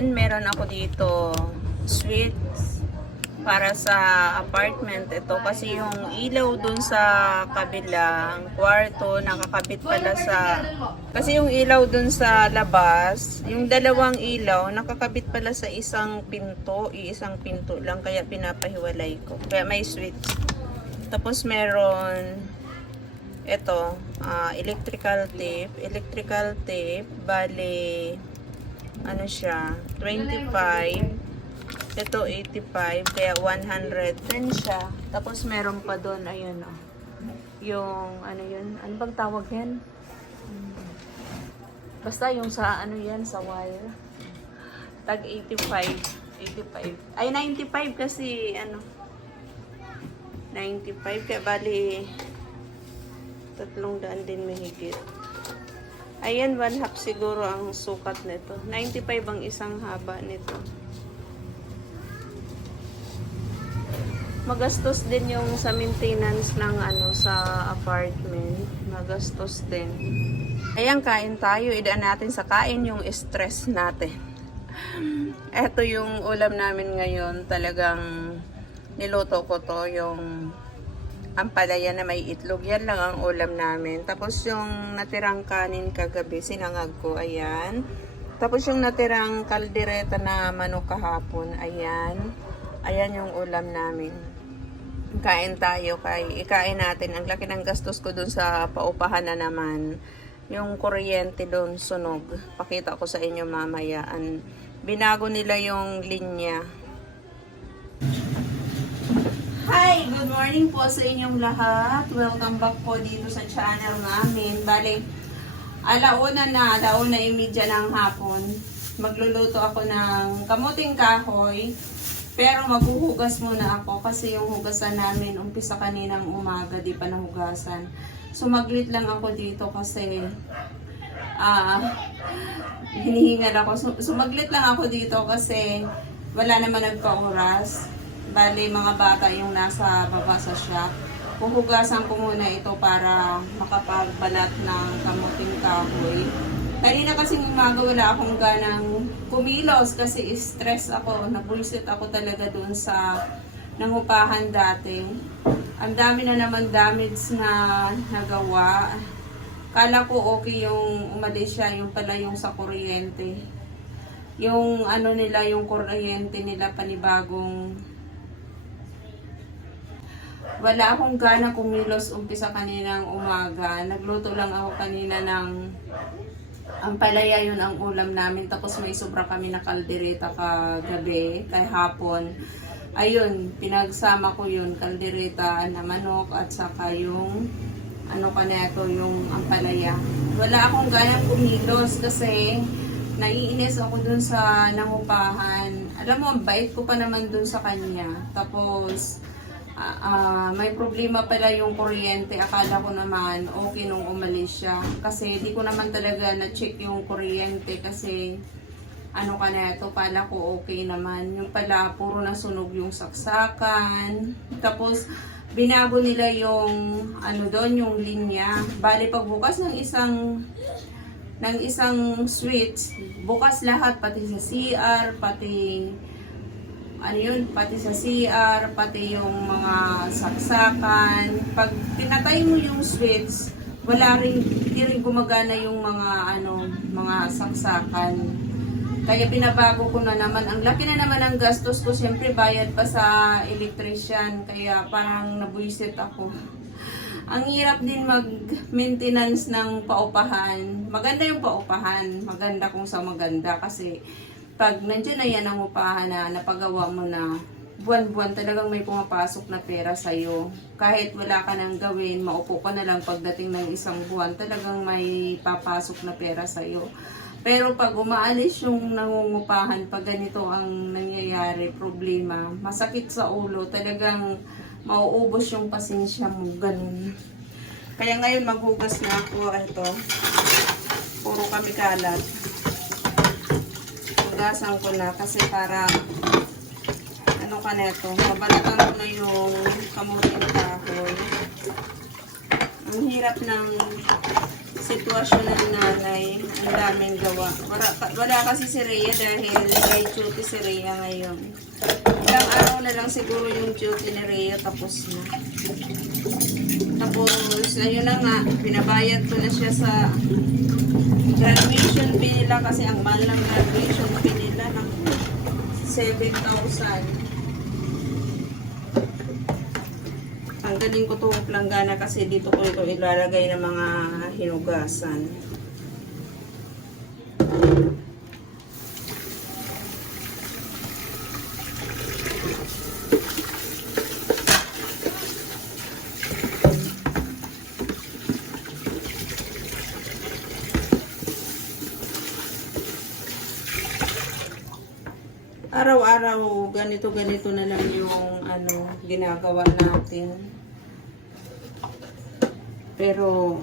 Ayan, meron ako dito sweets para sa apartment. Ito kasi yung ilaw dun sa kabilang kwarto, nakakabit pala sa... Kasi yung ilaw dun sa labas, yung dalawang ilaw, nakakabit pala sa isang pinto, iisang pinto lang, kaya pinapahiwalay ko. Kaya may switch. Tapos meron ito, ah, electrical tape. Electrical tape, bali, ano siya, 25. Ito, 85. Kaya 110 siya. Tapos meron pa doon, ayun o. Yung, ano yun, ano bang tawag yan? Basta yung sa, ano yan, sa wire. Tag 85. 85. Ay, 95 kasi, ano, 95. Kaya bali, tatlong daan din mahigit. Ayan, one half siguro ang sukat nito. 95 ang isang haba nito. Magastos din yung sa maintenance ng ano sa apartment. Magastos din. Ayan, kain tayo. Idaan natin sa kain yung stress natin. Ito yung ulam namin ngayon. Talagang niluto ko to yung ampalaya na may itlog. Yan lang ang ulam namin. Tapos yung natirang kanin kagabi, sinangag ko. Ayan. Tapos yung natirang kaldereta na manok kahapon. Ayan. Ayan yung ulam namin. Kain tayo kay ikain natin. Ang laki ng gastos ko dun sa paupahan na naman. Yung kuryente doon sunog. Pakita ko sa inyo mamaya. Binago nila yung linya. Morning po sa inyong lahat. Welcome back po dito sa channel namin. Bale, alauna na, alauna imidya ng hapon. Magluluto ako ng kamuting kahoy. Pero maghuhugas muna ako kasi yung hugasan namin umpisa kaninang umaga, di pa nahugasan. Sumaglit lang ako dito kasi ah hinihingal ako. Su- Sumaglit lang ako dito kasi wala naman nagpa-oras. Bali, mga bata yung nasa baba sa shop. Puhugasan ko muna ito para makapagbalat ng kamuting kahoy. Kanina kasing umaga wala akong ganang kumilos kasi stress ako. Nabulisit ako talaga dun sa nangupahan dati. Ang dami na naman damage na nagawa. Kala ko okay yung umalis siya, yung pala yung sa kuryente. Yung ano nila, yung kuryente nila panibagong wala akong gana kumilos umpisa kaninang umaga. Nagluto lang ako kanina ng ang palaya yun ang ulam namin. Tapos may sobra kami na kaldereta kagabi, kay hapon. Ayun, pinagsama ko yun, kaldereta na manok at saka yung ano pa na ito, yung ampalaya. Wala akong ganang kumilos kasi naiinis ako dun sa nangupahan. Alam mo, bait ko pa naman dun sa kanya. Tapos, ah, may problema pala yung kuryente. Akala ko naman okay nung umalis siya. Kasi di ko naman talaga na-check yung kuryente kasi ano ka na ito, pala ko okay naman. Yung pala, puro nasunog yung saksakan. Tapos, binago nila yung ano doon, yung linya. Bali, pagbukas ng isang ng isang switch, bukas lahat, pati sa CR, pati ano yun, pati sa CR, pati yung mga saksakan. Pag pinatay mo yung switch, wala rin, hindi rin gumagana yung mga ano, mga saksakan. Kaya pinabago ko na naman. Ang laki na naman ang gastos ko. Siyempre, bayad pa sa electrician. Kaya parang nabuisit ako. Ang hirap din mag-maintenance ng paupahan. Maganda yung paupahan. Maganda kung sa maganda. Kasi pag nandiyan na yan ang upahan na napagawa mo na buwan-buwan talagang may pumapasok na pera sa'yo. Kahit wala ka nang gawin, maupo ka na lang pagdating ng isang buwan, talagang may papasok na pera sa'yo. Pero pag umaalis yung nangungupahan, pag ganito ang nangyayari, problema, masakit sa ulo, talagang mauubos yung pasensya mo, ganun. Kaya ngayon maghugas na ako, ito, puro kami kalat. Hugasan ko na kasi para ano ka neto, mabalatan ko na yung kamuting kahoy. Ang hirap ng sitwasyon ng nanay. Ang daming gawa. Wala, wala kasi si Rhea dahil may duty si Rhea ngayon. Ilang araw na lang siguro yung duty ni Rhea tapos na. Tapos, ayun na nga, pinabayad ko na siya sa graduation fee nila kasi ang mahal ng graduation fee nila ng 7,000. Ang galing ko itong planggana kasi dito ko ito ilalagay ng mga hinugasan. Araw-araw ganito-ganito na lang yung ano ginagawa natin. Pero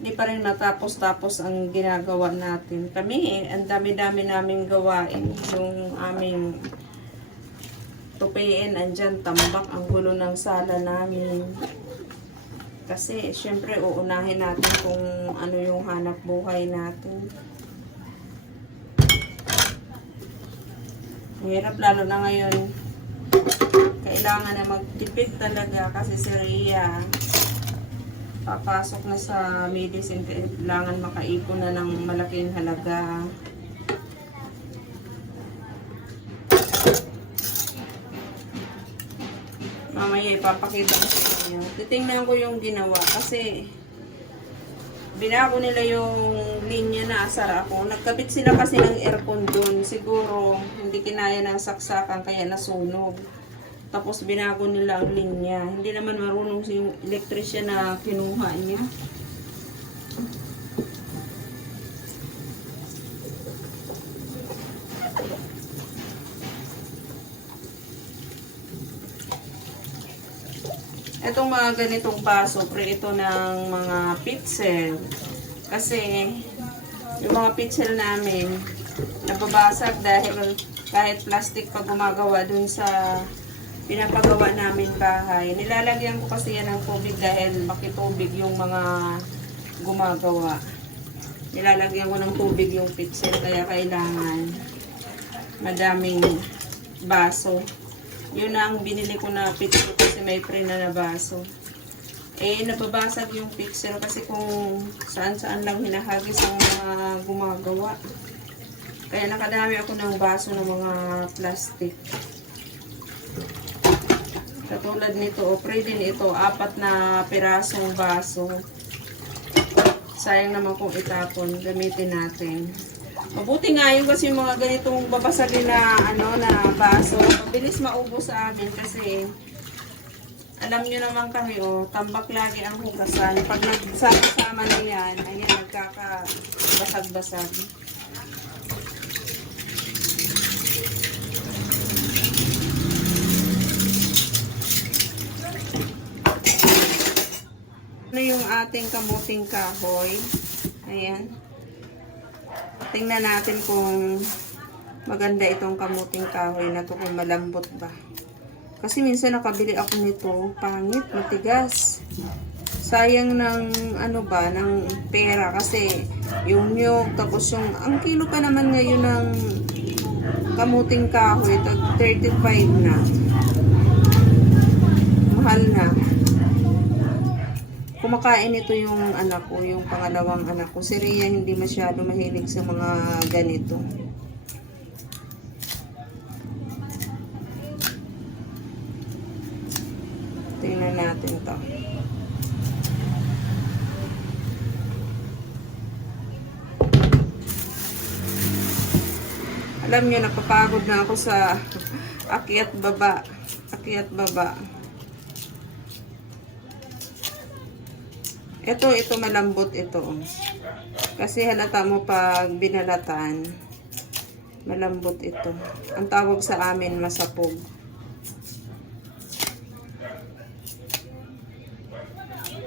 hindi pa rin matapos-tapos ang ginagawa natin. Kami, ang dami-dami naming gawain. Yung aming tupiin, andyan, tambak ang gulo ng sala namin. Kasi, syempre, uunahin natin kung ano yung hanap buhay natin. Mahirap lalo na ngayon. Kailangan na magtipid talaga kasi si Rhea papasok na sa medicine, kailangan makaipon na ng malaking halaga. Mamaya ipapakita ko sa inyo. Titingnan ko yung ginawa kasi binago nila yung linya na asar ako. Nagkabit sila kasi ng aircon doon. Siguro hindi kinaya ng saksakan kaya nasunog. Tapos binago nila ang linya. Hindi naman marunong yung electrician na kinuha niya. Itong mga ganitong baso, pre ito ng mga pixel. Kasi yung mga pixel namin nababasag dahil kahit plastic pa gumagawa dun sa pinapagawa namin bahay. Nilalagyan ko kasi yan ng tubig dahil makitubig yung mga gumagawa. Nilalagyan ko ng tubig yung pixel kaya kailangan madaming baso. Yun ang binili ko na pixel kasi may pre na na baso. Eh, nababasag yung pixel kasi kung saan-saan lang hinahagis ang mga gumagawa. Kaya nakadami ako ng baso ng mga plastic. Katulad nito, o pre din ito, apat na pirasong baso. Sayang naman kung itapon, gamitin natin. Mabuti nga yung kasi yung mga ganitong babasagin na ano na baso, mabilis maubos sa amin kasi alam nyo naman kami, oh, tambak lagi ang hugasan. Pag nagsama-sama na yan, ayan, nagkakabasag-basag. Ano yung ating kamuting kahoy? Ayan. Tingnan natin kung maganda itong kamuting kahoy na to kung malambot ba. Kasi minsan nakabili ako nito, pangit, matigas. Sayang ng ano ba, ng pera kasi yung nyug, tapos yung, ang kilo pa naman ngayon ng kamuting kahoy, tag 35 na. Mahal na. Kumakain ito yung anak ko, yung pangalawang anak ko. Si Rhea hindi masyado mahilig sa mga ganito. Natin to. Alam niyo, napapagod na ako sa akyat baba. Akyat baba. Ito, ito malambot ito. Kasi halata mo pag binalatan, malambot ito. Ang tawag sa amin, masapog.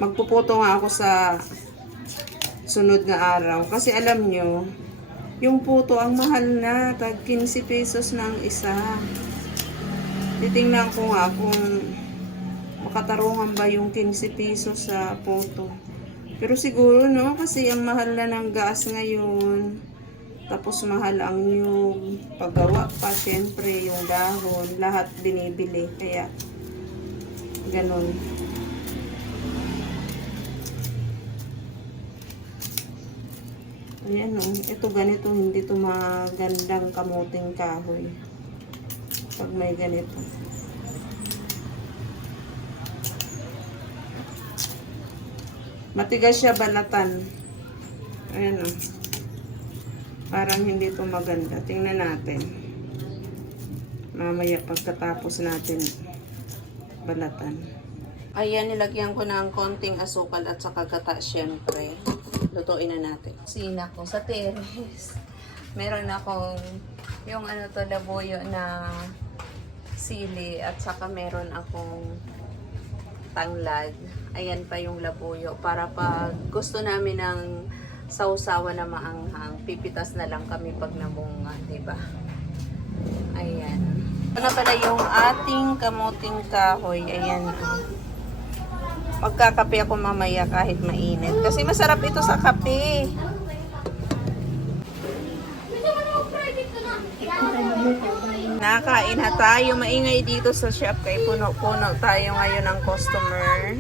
Magpuputo nga ako sa sunod na araw. Kasi alam nyo, yung puto ang mahal na. Tag 15 pesos na isa. Titingnan ko nga kung makatarungan ba yung 15 pesos sa puto. Pero siguro, no? Kasi ang mahal na ng gas ngayon. Tapos mahal ang yung paggawa pa, syempre, yung dahon. Lahat binibili. Kaya, ganun. Ayan o. Ito ganito, hindi to magandang kamuting kahoy. Pag may ganito. Matigas siya balatan. Ayan o. Parang hindi to maganda. Tingnan natin. Mamaya pagkatapos natin balatan. Ayan, nilagyan ko ng konting asukal at saka gata, syempre. Lutuin na natin. Sina ko sa teres. Meron akong yung ano to, labuyo na sili at saka meron akong tanglad. Ayan pa yung labuyo. Para pag gusto namin ng sausawa na maanghang, pipitas na lang kami pag namunga, di ba? Ayan. Ito na pala yung ating kamuting kahoy. Ayan. Magkakape ako mamaya kahit mainit. Kasi masarap ito sa kape. Nakain na tayo. Maingay dito sa shop kay puno-puno tayo ngayon ng customer.